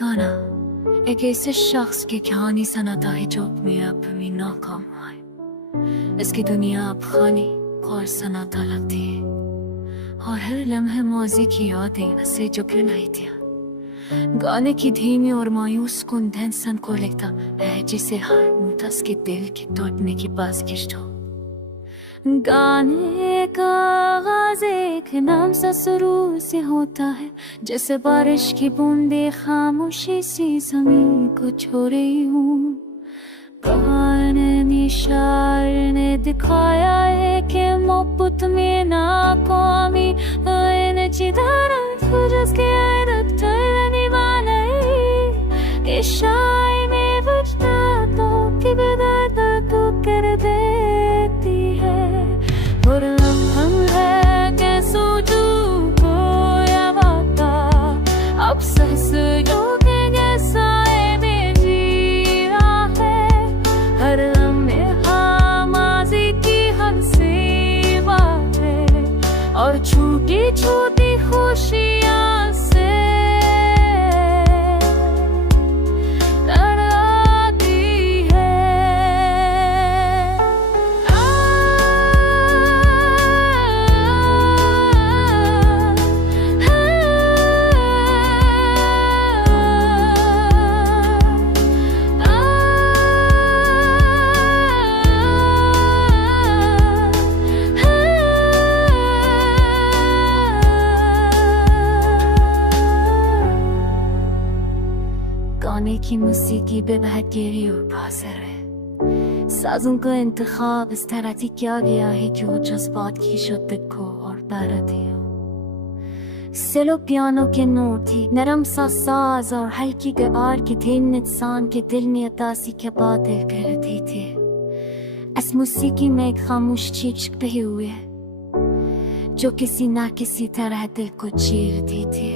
गाना एक ऐसे शख्स की कहानी सुनाता है जो अपने आप में नाकाम है। इसकी दुनिया अब खाली और सनाता लगती है और हर लम्हे मौजी की यादें से जो गिराई थी। गाने की धीमी और मायूस कुन धनसन को लिखता है जिसे हर मुतस के दिल की टूटने की बाज़गिश्त हो। गाने का आगाज़ एक नाम सा शुरू से होता है, जैसे बारिश की बूंदे खामोशी सी ज़मीन को छू रही हूँ। गाने शायर ने दिखाया है कि मोहब्बत में नाकामी इन चिदारा जिसके आदत टलने वाला है। शाय में बचता तो कि बदलता तो कर देती है। और हम है कि सोचू कोया वादा अब सहसयों के जैसा में जी रहा है। हर लम्हे माज़ी की हंसी बात है और छोटी छोटी खुशियाँ से गाने की मौसीकी बेबहत गहरी और बासर है। साज़ों का इंतखाब इस तरह से किया गया है कि वो जज्बात की शिद्दत को और बढ़ाते हो। सेलो पियानो के नोट थी, नरम सा साज और हल्की गिटार की धुन इंसान के दिल में अतासी के बादल करती थी। इस मौसीकी में एक खामोश चीख बही हुई है जो किसी ना किसी तरह दिल को चीरती थी।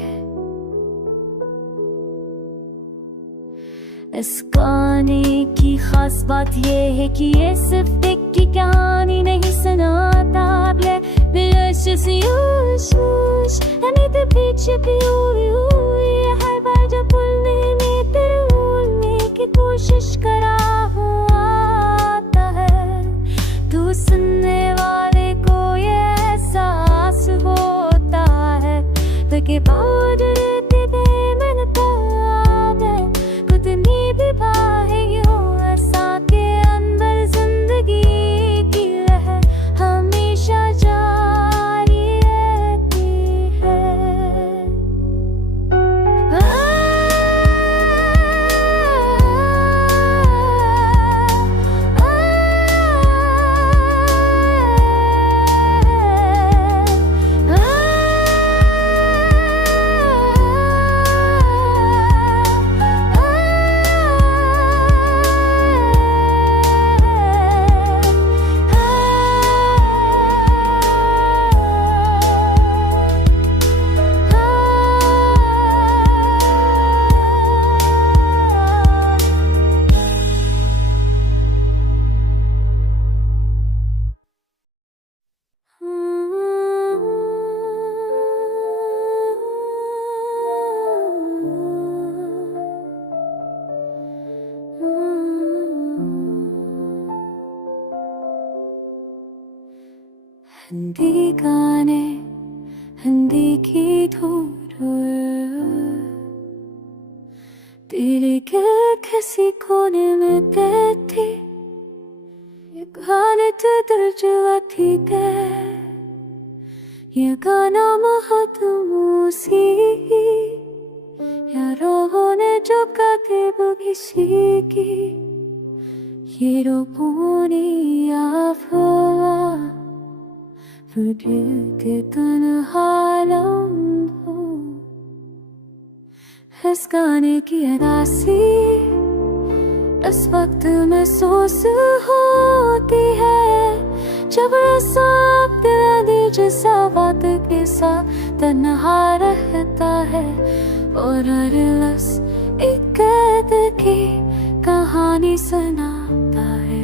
इस गाने की खास बात ये है कि ये सिर्फ एक की कहानी नहीं सुनाता। तो पीछे भी हुई हर बार जब भूलने की कोशिश करा हुआ आता है, तो सुनने वाले को ये एहसास होता है तो के बाद रहते थे मैंने ताब है कुतनी भी बाहें यूं ऐसा के अंदर जिंदगी की लहर हमेशा जारी रहती है। हिंदी गाने हिंदी की धुन तेरे के किसी कोने में बैठी ये गाने तो दर्जा थी ते ये गाना महतूसी यारों ने जो गाते वो किसी की ये रोनी आफवा दिल के तन्हा लम्हों इस गाने की अदासी इस वक्त महसूस होती है जब सब दिल जैसा बात के साथ तन्हा रहता है और हर लफ्ज़ एक कैद की कहानी सुनाता है।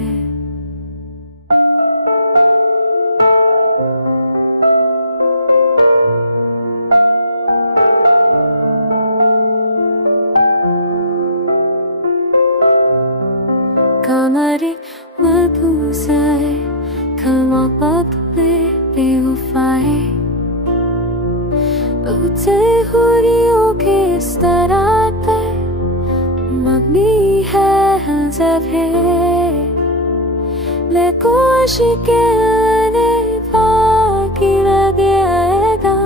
कमरे मबूज़ाए कमा पपे बेवफाए उठे हुरियों के इस तरह पे मबनी है हज़ारे ले कोशिश के आने बाकी लगे आएगा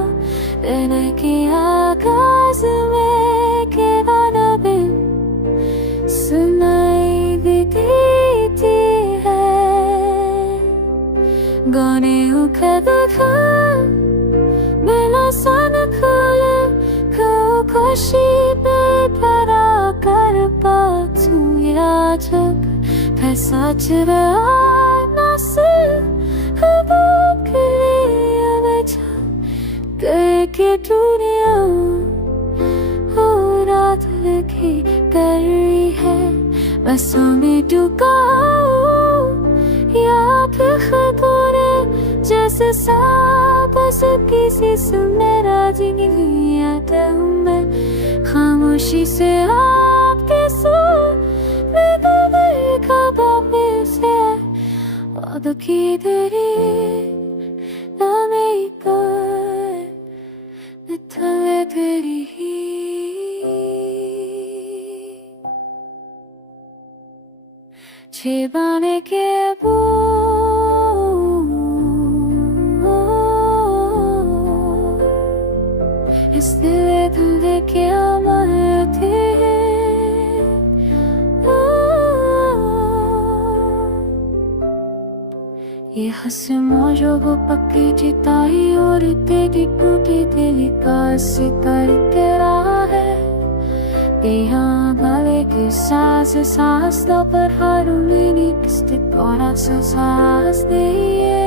रहने की आगाज़ में के गाना बिन सुनाई भी देती है गाने उखड़ता बिना सन खोले को खुशी पे भरा कर पातू या जब पैसा चुरा ना सिर्फ हबूब के लिए बचा करके दुनिया हो रात लगी कर रही है बसों में डूबा या फिर खबरें जैसे सांप किसी सुनने राजी नहीं आता हूँ मैं खामोशी से आपके सुर में दबे ख्वाबों में से और की तेरी नामे पर निथले तेरी ही छेबाने के इस दिल के अमर थे ये हंस मौजों वो पक्की जिताई और तेरी टूटी दिल का सितर तेरा है यहाँ भले के सांस लो पर हारूनी किसते थोड़ा सा सांस दिए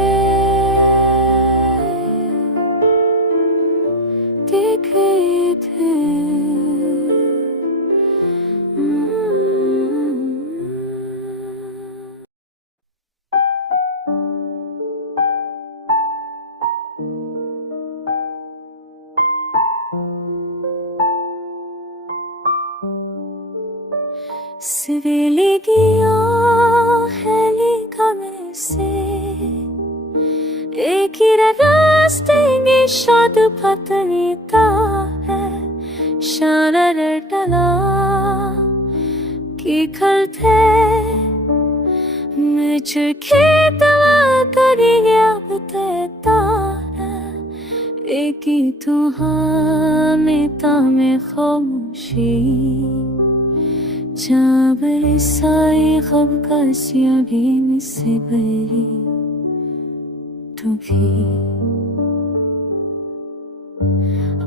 देखे थे सवेरे की आहली कमरे से एक ही रास्ते की शाद पतनी का है शाना डला की खलते मुझे खेतवा करी गया बतेता एक ही तुहां में तामे खामोशी चाबल साई खब का भी मुझसे बरी तू भी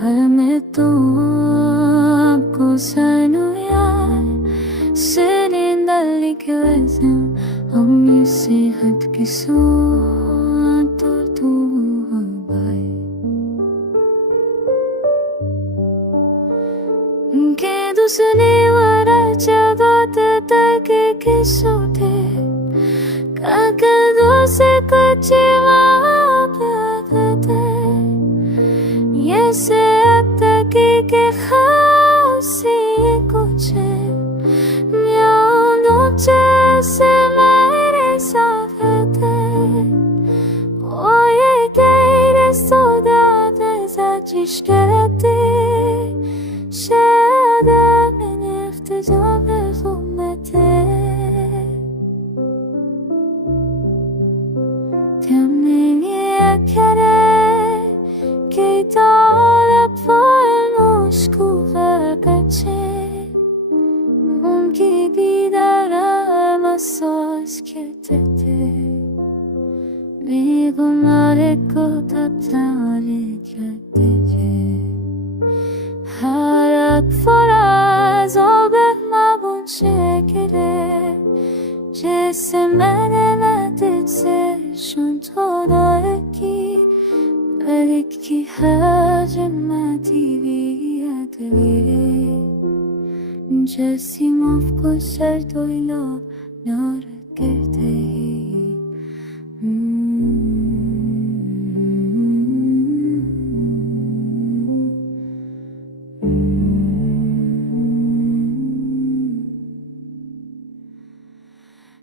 हमें तो आपको सनुया सिरिंदा लिखे वैसे हम इसे हट के सो तो तू भाई के दूसरे वाला जगत तक के सोते कागजों से कच्चे वापस ये से तकी के खासी कुछ यादों जैसे मेरे साथ थे वो ये तेरे सौगात सच करते शायद मैंने इफ्तिजाम ख़ुमते जैसे मैंने नदी से शुंठोना की हजम दी जैसी माफ को सर धोइला नार करते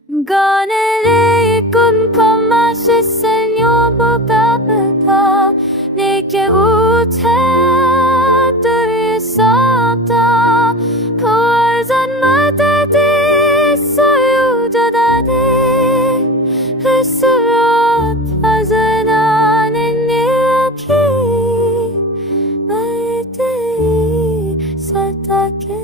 Ganele kun pamaşı senyo bu babata ne ke uthe dur sabta korzan mate de soyu jada de hısrat azanan ne ki bayte satake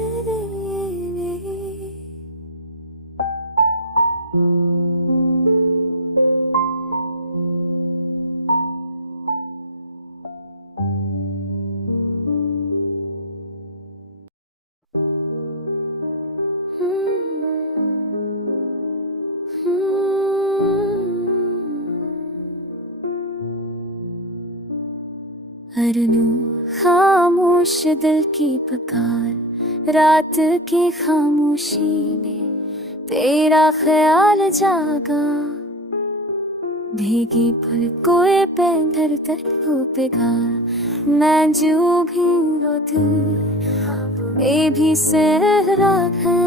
हरनू खामोश दिल की पुकार रात की खामोशी में तेरा ख्याल जागा भीगी पलकों पे धर धर हो पिघा मैं जो भी रोती मैं भी सहरा है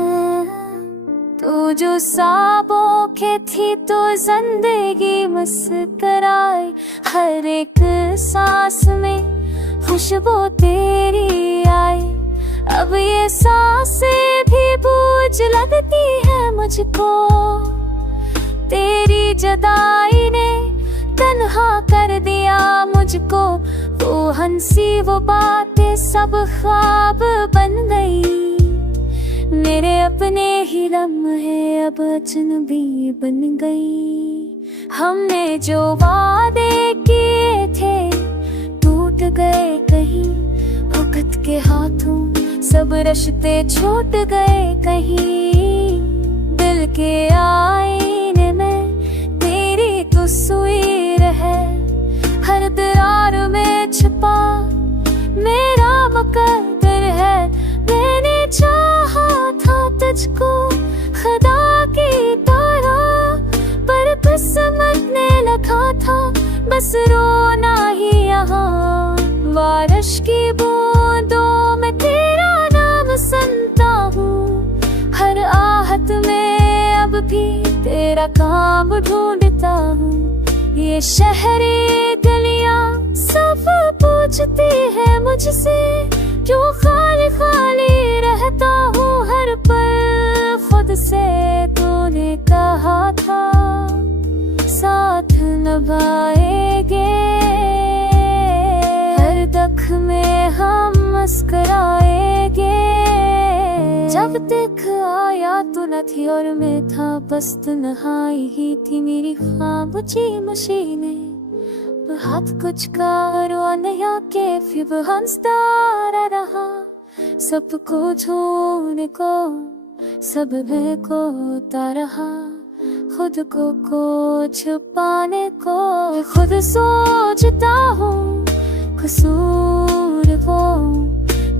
तू जो साबों के थी तो जिंदगी मुस्कुराए हर एक सांस में खुशबू तेरी आए अब ये सांसें भी बोझ लगती है मुझको तेरी जुदाई ने तन्हा कर दिया मुझको वो हंसी वो बातें सब ख्वाब बन गई मेरे अपने ही लम्हे अब अजनबी बन गई हमने जो वादे किए थे टूट गए कहीं वक्त के हाथों सब रिश्ते छूट गए कहीं दिल के आईने में तेरी तस्वीर है हर दरार में छुपा मेरा मुकद्दर है मैंने चाहा था तुझको खुदा की तरह पर किस्मत ने लिखा था बस रोना ही यहाँ बारिश की बूंदों में तेरा नाम सुनता हूँ हर आहत में अब भी तेरा काम ढूंढता हूँ ये शहरी गलियाँ सब पूछती है मुझसे क्यों खाली खाली रहता हूँ हर पल खुद से तूने कहा था साथ निभाएंगे हर दुख में हम मुस्कुराएंगे जब तक आया तू न थी और मैं था बस तन्हाई ही थी मेरी खामोशी मशीनें हाथ कुछ का नया कैफी हंसता रहा सबको छोड़ने को सब को रहा खुद को छुपाने को खुद सोचता हूँ कसूर वो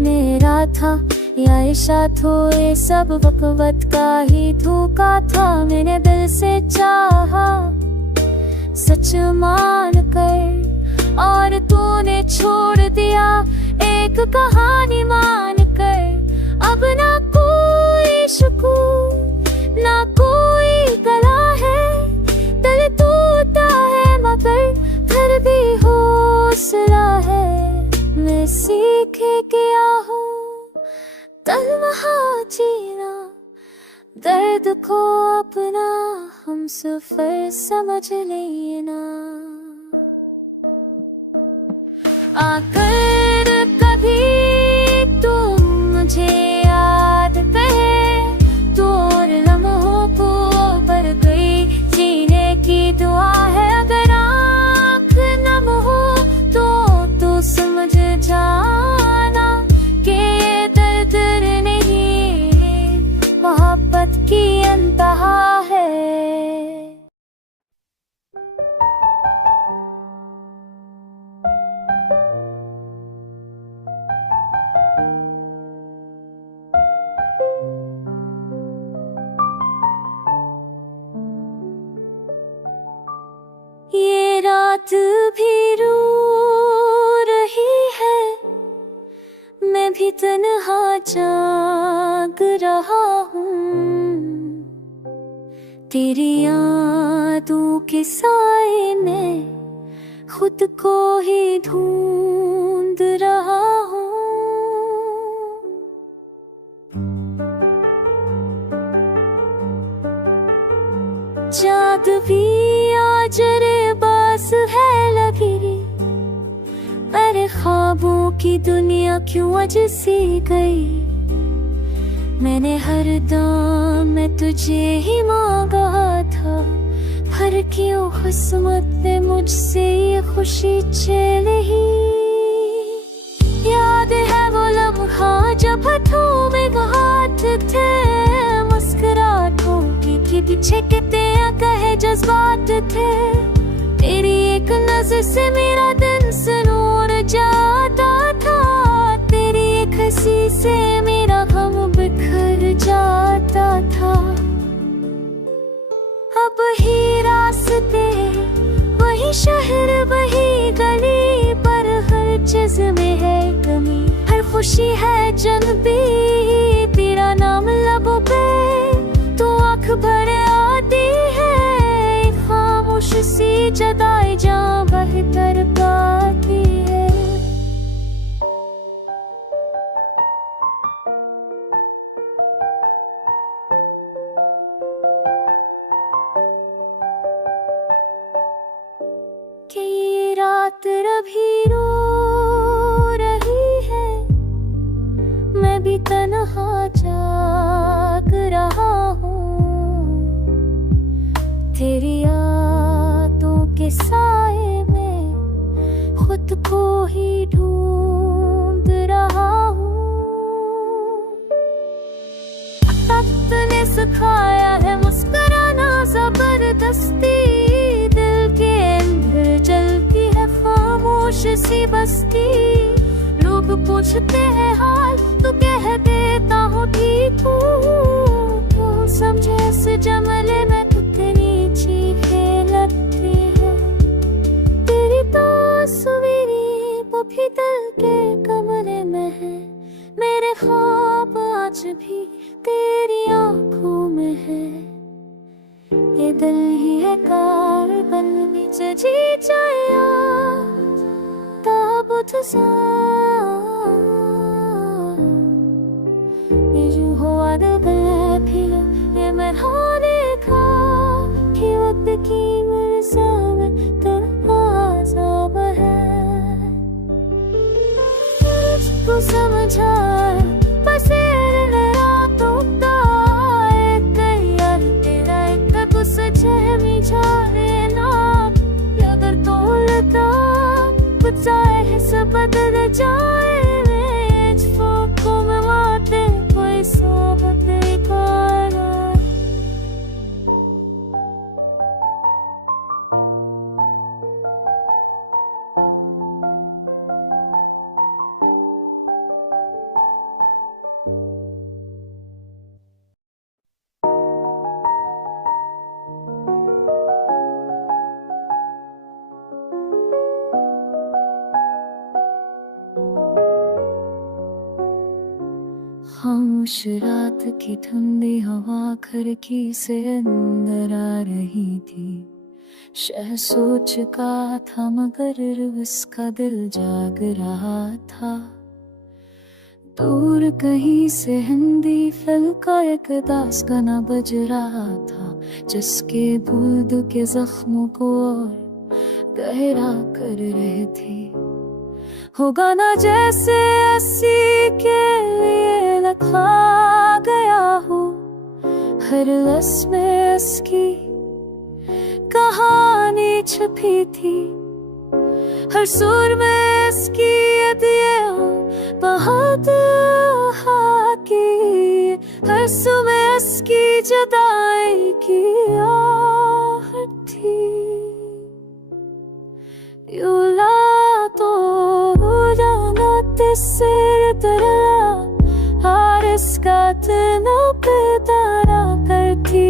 मेरा था या इशारा हो ये सब वक्त का ही धोखा था मैंने दिल से चाहा सच मान कर और तूने छोड़ दिया एक कहानी मान कर अब ना कोई सुकून ना कोई गला है दिल टूटा है मगर फिर भी हौसला है मैं सीख गया हूँ तन्हा जीना दर्द को अपना हम सफर समझ लेना आकर कभी तुम मुझे याद करे दूर लम्हों को पर गई जीने की दुआ है अगर आँख नम हो तो समझ जाना कि ये दर्द नहीं मोहब्बत की अंतहा है रात भी रो रही है, मैं भी तन्हा जाग रहा हूँ। तेरी यादों के साए में खुद को ही ढूंढ रहा हूँ। चाँद भी आज रे बास है लगी, अरे ख्वाबों की दुनिया क्यों आज सी गई। मैंने हर दम में तुझे ही मांगा था, पर क्यों किस्मत ने मुझसे ये खुशी छीन ली। याद है वो लम्हा जब हाथों में हाथ थे, मुस्कुराहटों के पीछे कितने कहे जज्बात थे। तेरी एक नजर से मेरा दिन सुनूर जाता था, तेरी एक हंसी से मेरा गम बिखर जाता था। अब ही रास्ते वही शहर वही गली, पर हर चीज में है कमी, हर खुशी है जनबी। तेरा नाम लबों पे तो आँख भर आती है, खामोश सी जदाई जहाँ बेहतर पाती है। कि रात अभी रो रही है, मैं भी तन्हा जाग रहा हूँ। तेरी यादों के साए में खुद को ही ढूंढ रहा हूँ। वक्त ने सिखाया है मुस्कुराना जबरदस्ती, दिल के अंदर जलती है खामोश सी बस्ती। लोग पूछते हैं हाल तो कह देता हूँ ठीक हूँ, तो समझे इस जमले में कितनी चीखें लगती है। तेरी तस्वीर वो भी दिल के कमरे में है, मेरे ख्वाब आज भी तेरी आंखों में है। ये दिल ही है कारबन नीचे जी जाया ताबूत सा, ये जो हुआ दिल फिर ये मैं हाँ देखा कि वक्त की मर्ज़ा में तेरा अज़ाब है। तुझको समझा बस रातों का एक यार तेरा एक गुस्सा जहमी जाए ना, अगर तोलता कुछ आए सब बदल जाए। को में माते कोई सोबत पाना। खामोश रात की ठंडी हवा खिड़की से अंदर आ रही थी। शहर सो चुका था मगर उसका दिल जाग रहा था। दूर कहीं से हिंदी फिल्म का एक दास गाना बज रहा था, जिसके बूंद के जख्मों को और गहरा कर रहे थे। हो गाना जैसे अस्सी के लिए लिखा गया हो, हर लफ्ज़ में उसकी कहानी छुपी थी। हर सुर में इसकी अदियाँ बहादुर की, हर सुबह इसकी जुदाई की आहट थी। यूला तो सिर तरह हर इसका तना पितारा करती।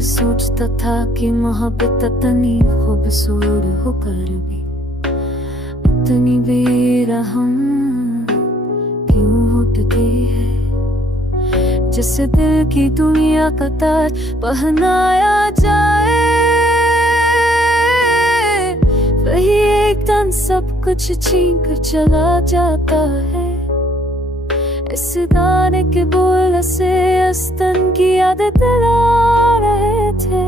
फिर सोचता था कि मोहब्बत इतनी खूबसूरत होकर भी इतनी बेरहम क्यों होती है। जिससे दिल की दुनिया का ताज पहनाया जाए, वही एकदम सब कुछ छीन कर चला जाता है। इस गाने के बोल से अस्तन की याद दिला रहे थे,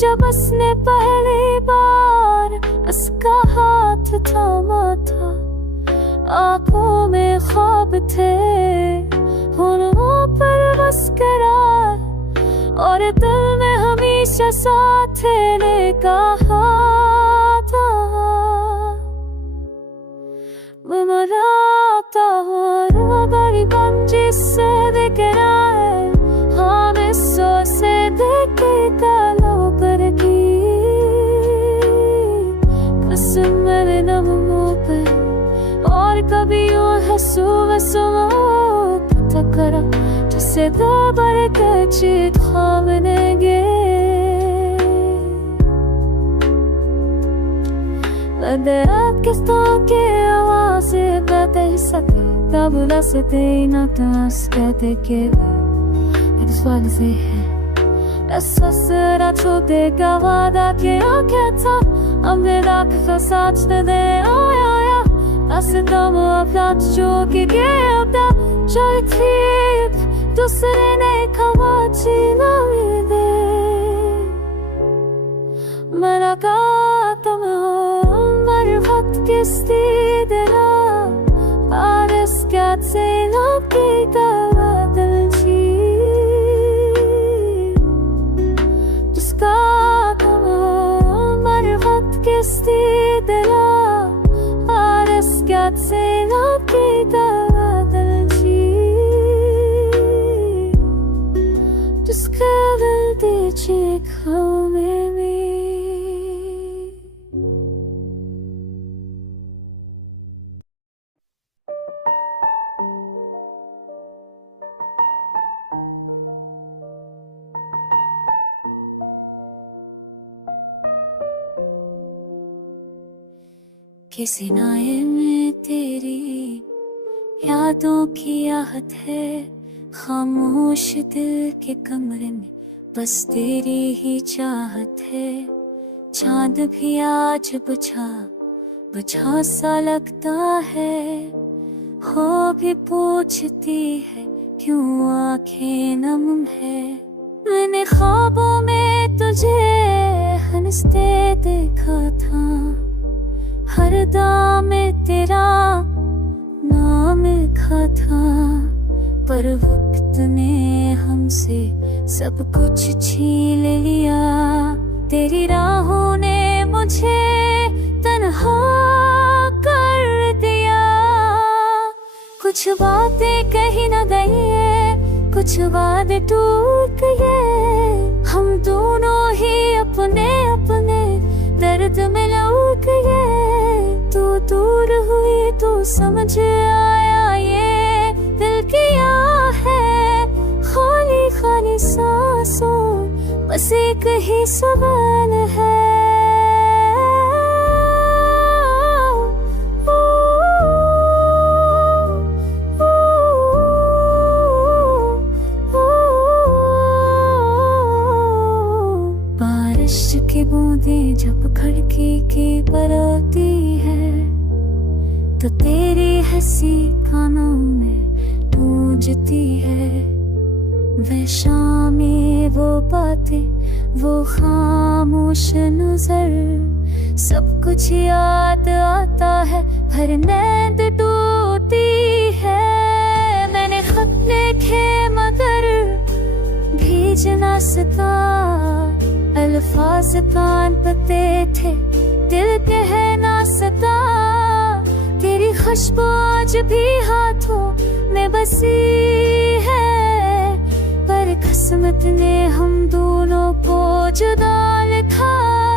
जब उसने पहली बार उसका हाथ थामा था। आंखों में ख्वाब थे, होठों पर मुस्कुराहट, और दिल में हमेशा साथ ने कहा था। वो मनाता हुआ बड़ी बंजिश से दिखना है, हमें सो से देखे कालों पर की कसम मेरे नम मुँह पे। और कभी यूं हंसू तकरा जिससे दबर के चीत खामनेंगे। किस्तों के आवाज़ कहते सके तब लसते न तस कहते के से है। ससुरा छोटे का वादा किया क्या था, हमने राख का साथ दे आया। असदम अपना जो कि गिरता चल थी, दूसरे ने खवा छीना दे। मना का तुम वक्त किस्ती दिला, और इसका से लौकी का बादल छी, जिसका तुम वक्त किस्ती दिला, और इसका से लौकी का बादल छी, जिसका दिल दीजिए खाओ में किसी नाये में तेरी यादों की आहट है। खामोश दिल के कमरे में बस तेरी ही चाहत है। चांद भी आज बुझा सा लगता है, हो भी पूछती है क्यों आंखें नम है। मैंने ख्वाबों में तुझे हंसते देखा था, हर दाम में तेरा नाम लिखा था। पर वक्त ने हमसे सब कुछ छीन लिया, तेरी राहों ने मुझे तन्हा कर दिया। कुछ बातें कही न गई है, कुछ वादे टूट गए। हम दोनों ही अपने अपने दर्द में लौट गए। तू दूर हुई तो समझ आया ये दिल किया है। खाली खाली सांसों बस एक ही सवाल है। बारिश की बूंदें जब खिड़की की पर आती है, तो तेरी हंसी कानों में गूंजती है। वे शामें, वो बातें, वो खामोश नजर, सब कुछ याद आता है, भर नींद टूटी है। मैंने खत लिखे मगर भीज ना सका, अल्फाज कान पते थे दिल कह ना सका। तेरी खुशबू आज भी हाथों में बसी है, पर किस्मत ने हम दोनों को जुदा लिखा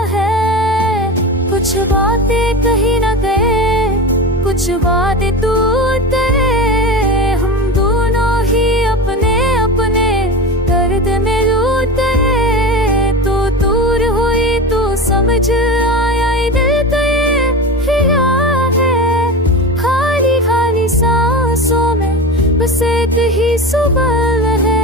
है। कुछ बातें कही न गए, कुछ वादे टूट गए। हम दोनों ही अपने अपने दर्द में लूट गए। आज आया दिल पे ये हिया है, खाली खाली सांसों में बस एक ही सुबह है।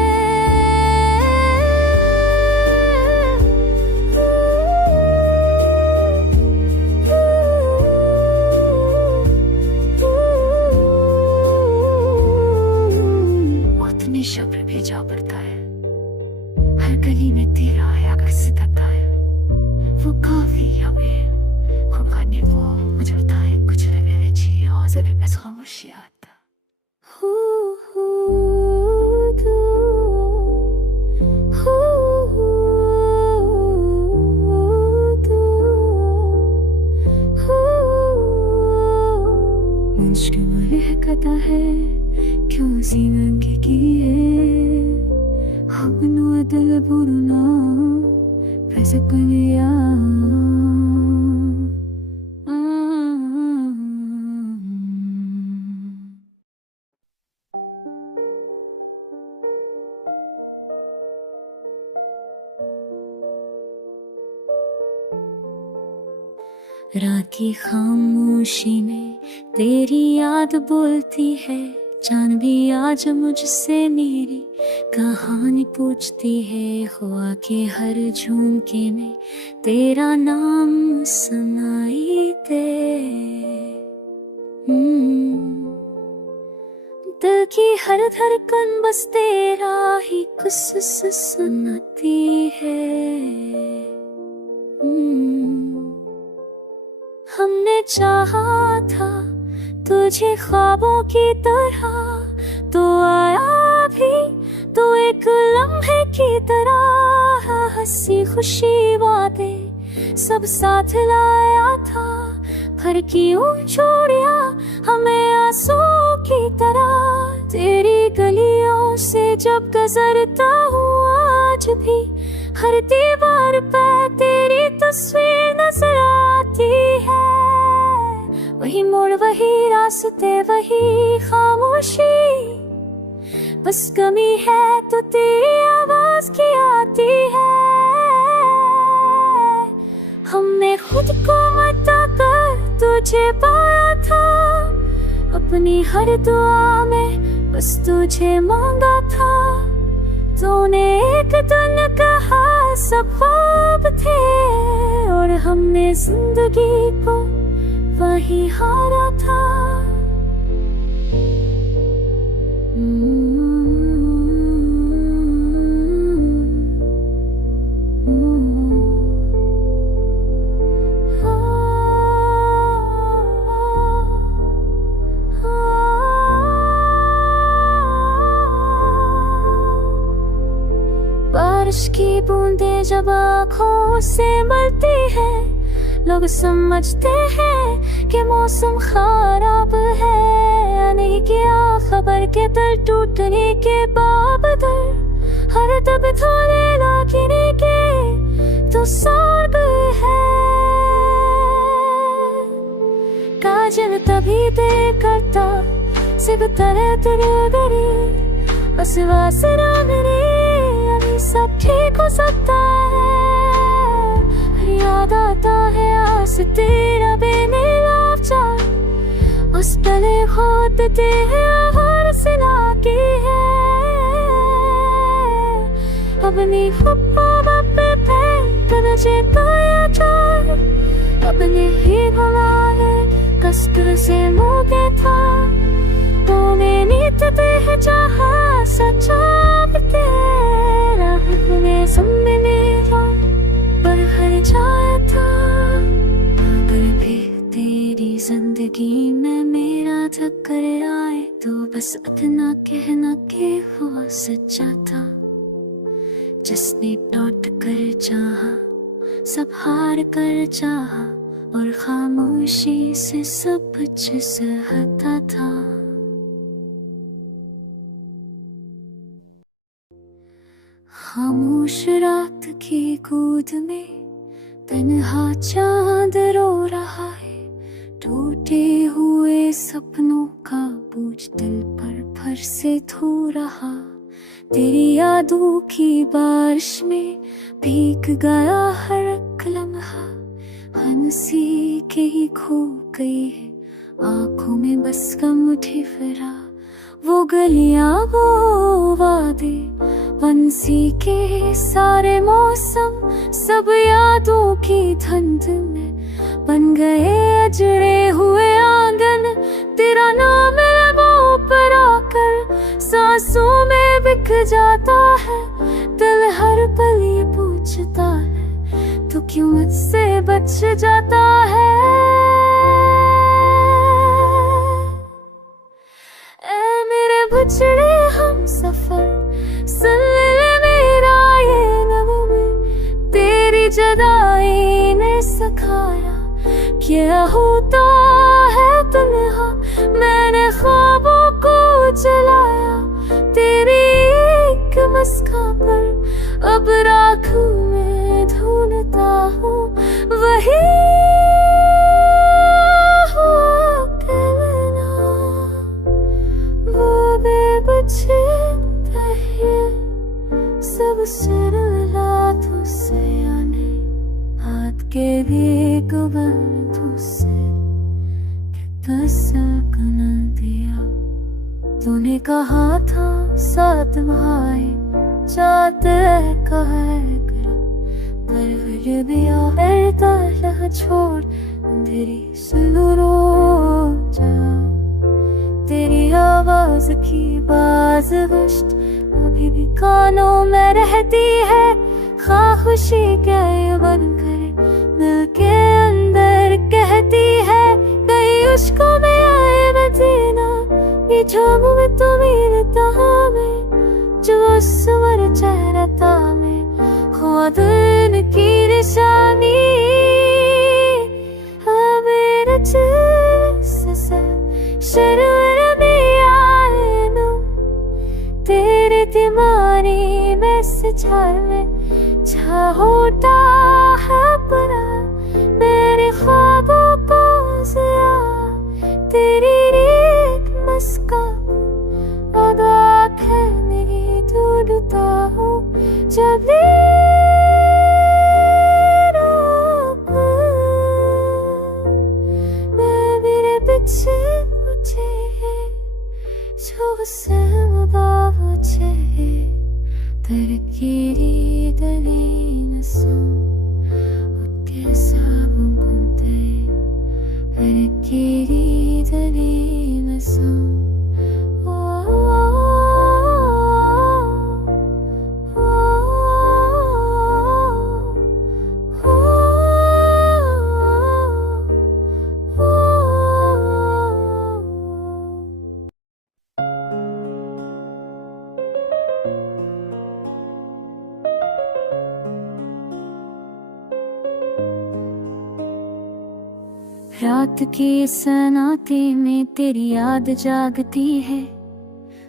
उतने शब्द भेजा पड़ता है, हर गली में तेरा है अक्स आता है। वो काफी हमें खुमाने वो मुझे बताए कुछ लगे जी और जब बस खामोशी आता। मुश्किल कहता है क्यों सीनंगे की है, हमनो दिल बुरना पैसे पलिया। रात की खामोशी में तेरी याद बोलती है, जान भी आज मुझसे मेरी कहानी पूछती है। हुआ के हर झुमके में तेरा नाम सुनाई दे। दिल की हर धड़कन बस तेरा ही कुछ सुनाती है। हमने चाहा था तुझे ख्वाबों की तरह, तो आया भी तो एक लम्हे की तरह। हंसी खुशी बातें सब साथ लाया था, भर की चूड़ियां हमें आंसू की तरह। तेरी गलियों से जब गुजरता हूँ आज भी, हर दीवार पर तेरी तस्वीर नजर आती है। वही मोड़ वही रास्ते वही खामोशी, बस कमी है तो तेरी आवाज की आती है। हमने खुद को मटा कर तुझे पाया था, अपनी हर दुआ में बस तुझे मांगा था। तूने एक दिन कहा सब ख्वाब थे, और हमने जिंदगी को वही हारा था। बारिश की बूंदें जब आँखों से मलती है, लोग समझते हैं कि मौसम खराब है। नहीं क्या खबर के दिल टूटने के बाबदर, हर दब थोड़े लगने के तो साग है। काजल तभी दे करता सिर्फ तरह तेरे, बस वासना मेरी अभी सब ठीक हो सकता है। याद आता है आस तेरा बेनिलाफचा, उस पले खोदते हैं हर सिला की है। अपनी खुप्पा पे फेंक नचे पाया चार, अपने ही भवाले कस्कर से मोगे था। तूने नीत दे चाहा सच्चा तेरा, अपने सामने पर हर जाया था। पर भी तेरी जिंदगी में मेरा टक्कर आए, तो बस इतना कहना के हुआ सच्चा था। जिसने टूट कर चाहा सब हार कर चाहा, और खामोशी से सब कुछ सहता था। खामोश रात की गोद में तन्हा चांद रो रहा है। टूटे हुए सपनों का बोझ दिल पर भर से धो रहा। तेरी यादों की बारिश में भीग गया हर एक लम्हा। हंसी के ही खो गई है आंखों में बस कम उठी फिरा, वो गलियां वो वादे बंसी के सारे मौसम सब यादों की धुंध में बन गए अजरे हुए आंगन। तेरा नाम लबों पर आकर सांसों में बिक जाता है, दिल हर पल ये पूछता है तू क्यों मुझसे बच जाता है। ऐ मेरे बिछड़े हम सफर सुन ले मेरा ये नगमे, तेरी जुदाई ने सिखाया क्या होता है तन्हा। मैंने ख्वाबों को जलाया तेरी एक मुस्कान पर, अब राखों में ढूंढता हूँ वही हो कहना। वो बेबचे तहे सब सिर लातों से आने, हाथ के लिए गुबन तुझसे कितना दिया। तूने कहा था साथ भाई जाते कहे कर, पर फिर भी आता लह छोड़ अंधेरी सुनो जा। तेरी आवाज की बाज गश्त अभी भी कानों में रहती है, खामोशी क्या ये बन करे दिल के अंदर कहती है। कई उश्कों में आए मदीना, ये जामों में तो मिलता हमें, जो स्वर चेहरा था में हुआ दिन की निशानी। मेरे जैसे शर्म में आए नो तेरे दीवानी में से झाल में छा होता है परा। मेरे ख्वाबों को जरा तेरी एक मुस्कान अदा नहीं ढूंढता हूँ जब मैं मेरे पीछे मुझे जो मुझे तरकीरी दलील के सब बुनते तरकीरी दलील रात के सन्नाटे में तेरी याद जागती है,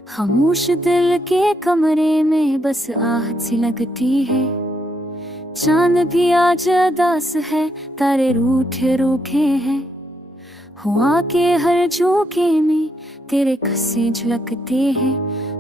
खामोश दिल के कमरे में बस आहट सी लगती है। चांद भी आज उदास है, तारे रूठे रूखे हैं, हुआ के हर झोंके में तेरे कस्से झलकते हैं।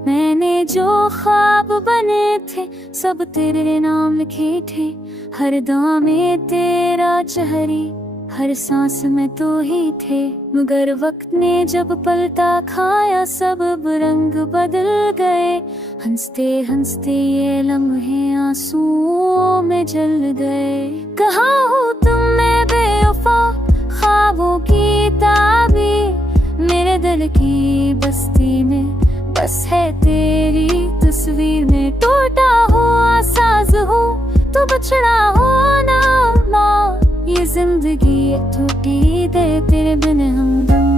मैंने जो ख्वाब बने थे सब तेरे नाम लिखे थे, हर दुआ में तेरा चेहरा हर सांस में तो ही थे। मगर वक्त ने जब पलटा खाया सब रंग बदल गए, हंसते हंसते ये लम्हे आंसुओं में जल गए। कहाँ हो तुम मैं बेवफा ख्वाबों की ताबीर, मेरे दिल की बस्ती में बस है तेरी तस्वीर में। टूटा हो आसाज हो तो बछड़ा हो ना माँ, ये जिंदगी टूटी दे तेरे बिन हमदम।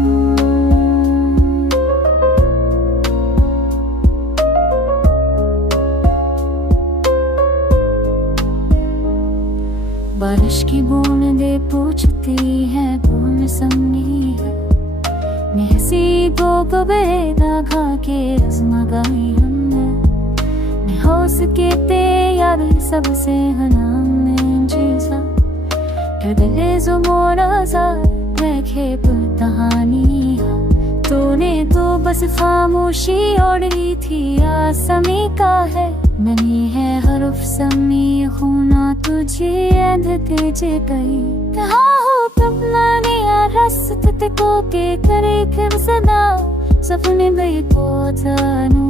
बारिश की बूंदें पूछती है कौन संगी है, मैं हंसी को कबेदा खा के रस्म गाई हमने। मैं हो सके ते यार सबसे हनाम में जीसा, जो मोरा सा देखे कहानी। तूने तो बस खामोशी ओढ़ी थी आसमी का है, नहीं है हरफ समी खूना तुझे अंधते गई हाँ हो कपलाने रस्त ते को के करे खिम सदा सपने गई पोथानु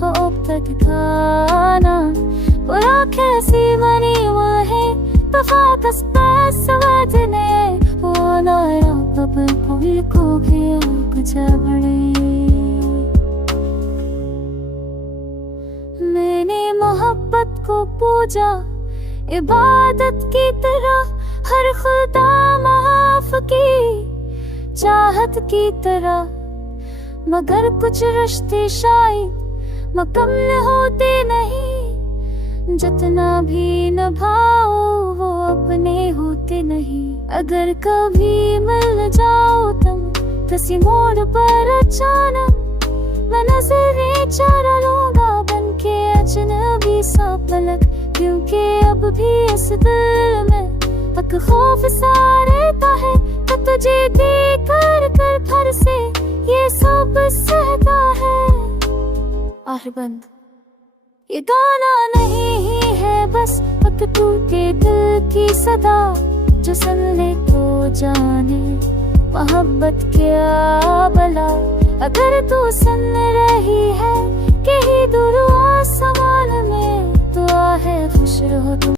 हो तक खाना पूरा कैसी बनी वहे तफाकस पास वजने वो नाया पप कोई को किया कुछ बड़े मैंने मोहब्बत को पूजा इबादत की तरह हर खुदा माफ की चाहत की तरह मगर कुछ रिश्ते शायद मुकम्मल होते नहीं जितना भी निभाओ वो अपने होते नहीं अगर कभी मिल जाओ तुम किसी मोड़ पर अचानक मैं नजरें चुरा लूंगा बनके अजनबी सा पलक क्योंकि अब भी इस दिल में तक खौफ सा रहता है तो तुझे देख कर फिर से ये सब सहता है आहरबंद ये गाना नहीं है बस एक टूटे दिल की सदा जो सुनने को जाने मोहब्बत क्या भला अगर तू सुन रही है कहीं दूर आसमान में तो है खुश रहो तुम